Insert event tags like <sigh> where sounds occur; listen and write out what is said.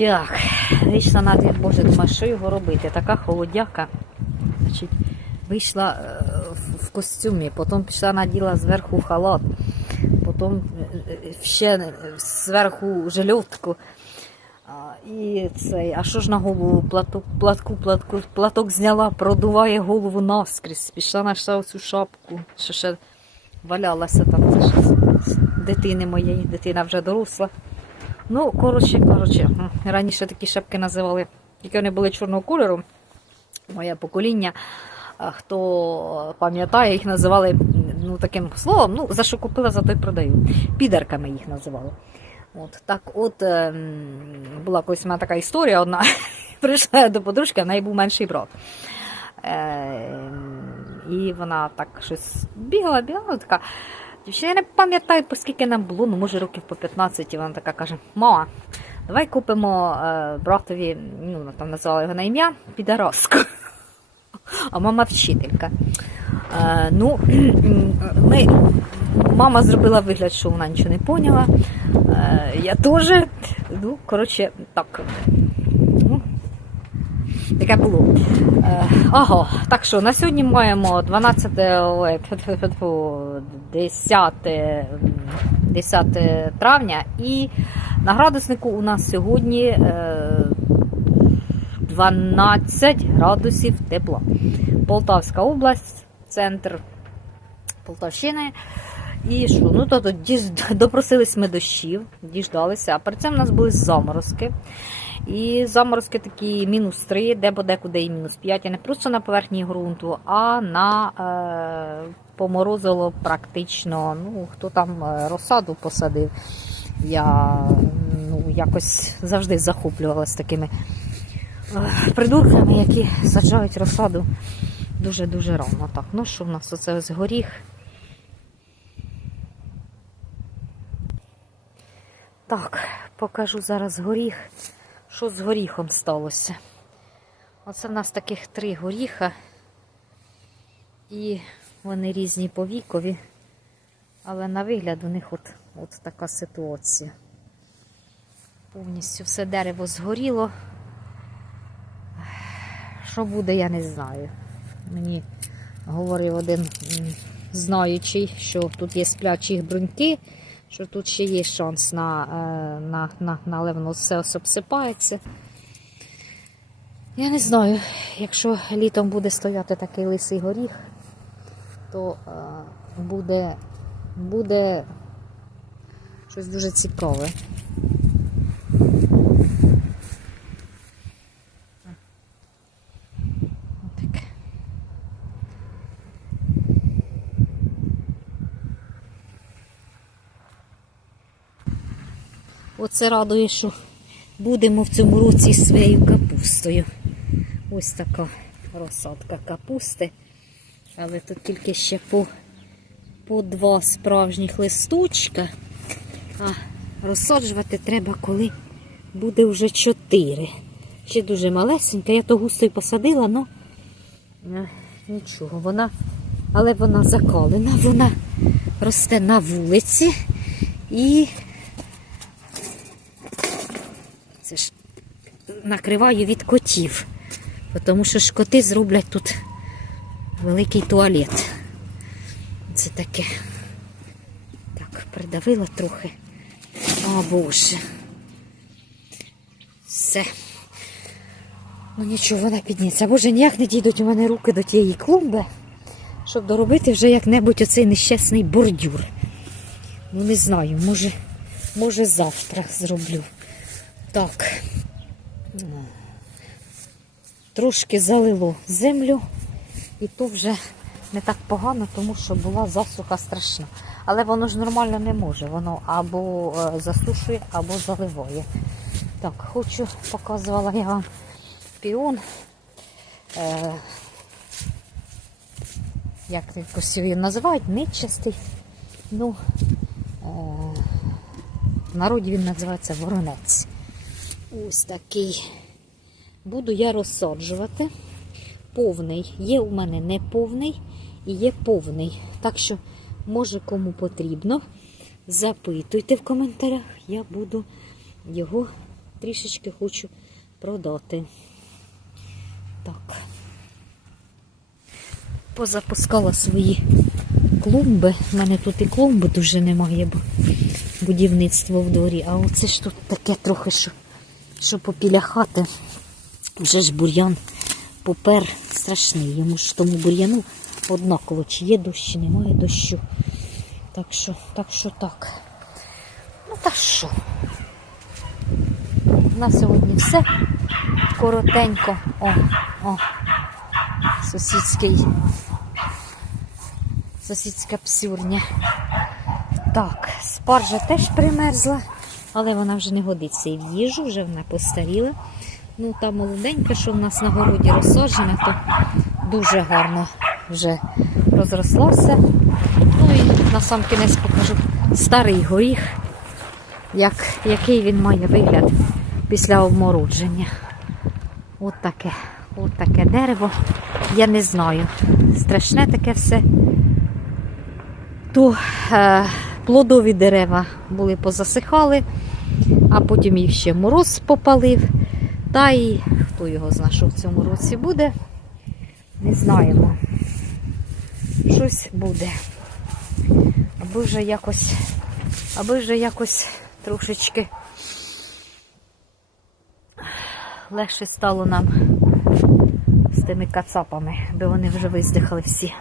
Так, вийшла на двір, боже, думаю, що його робити? Така холодяка. Значить, вийшла е, в- костюмі, потім пішла наділа зверху халат, потім е, е, ще зверху жильотку. І цей, а що ж на голову платок, платку, платку, платок зняла, продуває голову наскрізь. Пішла знайшла цю шапку, що ще валялася там. Це ж дитини моєї, дитина вже доросла. Ну, коротше, коротше, раніше такі шапки називали, тільки вони були чорного кольору. Моє покоління. Хто пам'ятає, їх називали ну, таким словом, ну, за що купила, за то й продаю. Підерками їх називали. От, так от ем, була колись у мене така історія одна. <laughs> Прийшла до подружки, в неї був менший брат. Е, і вона так щось бігала, бігала, така. Ще я не пам'ятаю, по скільки нам було, ну може років по 15, і вона така каже: Мама, давай купимо е, братові, ну там назвала його на ім'я, підараску. А мама вчителька. Е, ну, <clears throat> ми, мама зробила вигляд, що вона нічого не поняла. Е, я теж. Ну, коротше, так. Ну, Таке було. Е, ага, так що на сьогодні маємо 12, ой, тьфу-тьфу-тьфу, <laughs> 10, 10 травня і на градуснику у нас сьогодні е, 12 градусів тепла. Полтавська область, центр Полтавщини. І що? Ну, то, то діж- <laughs> допросились ми дощів, діждалися, а перед цим у нас були заморозки. І заморозки такі мінус 3, де подекуди і мінус 5, і не просто на поверхні ґрунту, а на е, поморозило практично. Ну, хто там е, розсаду посадив. Я ну, якось завжди захоплювалася такими е, придурками, які саджають розсаду дуже-дуже рано. Так, ну що в нас оце ось горіх. Так, покажу зараз горіх. Що з горіхом сталося? Оце в нас таких три горіха. І вони різні по вікові. Але на вигляд у них от, от така ситуація. Повністю все дерево згоріло. Що буде, я не знаю. Мені говорив один знаючий, що тут є сплячі бруньки, що тут ще є шанс на, е, на, на, на але все обсипається. Я не знаю, якщо літом буде стояти такий лисий горіх, то е, буде, буде щось дуже цікаве. Оце радує, що будемо в цьому році з своєю капустою. Ось така розсадка капусти. Але тут тільки ще по, по два справжніх листочка. А розсаджувати треба, коли буде вже чотири. Ще дуже малесенька. Я то густо й посадила, але нічого, вона, але вона закалена, вона росте на вулиці і це ж накриваю від котів, тому що ж коти зроблять тут великий туалет. Це таке. Так, придавила трохи. О Боже. Все. Ну нічого, вона підніється. Боже, ніяк не дійдуть у мене руки до тієї клумби, щоб доробити вже як-небудь оцей нещасний бордюр. Ну, не знаю, може, може завтра зроблю. Так. Трошки залило землю, і то вже не так погано, тому що була засуха страшна. Але воно ж нормально не може. Воно або е, засушує, або заливає. Так, хочу, показувала я вам піон. Е, як якось його називають, нечистий. Ну, е, в народі він називається воронець. Ось такий. Буду я розсаджувати. Повний. Є у мене неповний і є повний. Так що, може, кому потрібно, запитуйте в коментарях, я буду його трішечки хочу продати. Так. Позапускала свої клумби. У мене тут і клумби дуже немає, бо будівництво в дворі. А оце ж тут таке трохи, що, що попіля хати. Вже ж бур'ян попер страшний. Йому ж тому бур'яну однаково, чи є дощ, чи немає дощу. Так що, так що так. Ну та що? На сьогодні все. Коротенько. О, о. Сусідський. Сусідська псюрня. Так, спаржа теж примерзла, але вона вже не годиться і в їжу, вже вона постаріла. Ну, та молоденька, що в нас на городі розсаджена, то дуже гарно вже розрослася. Ну і на сам кінець покажу старий горіх, як, який він має вигляд після обмородження. От таке, от таке дерево. Я не знаю. Страшне таке все. То е, плодові дерева були позасихали, а потім їх ще мороз попалив. Та й хто його знає, що в цьому році буде, не знаємо. Щось буде. Аби вже якось, аби вже якось трошечки легше стало нам з тими кацапами, бо вони вже виздихали всі.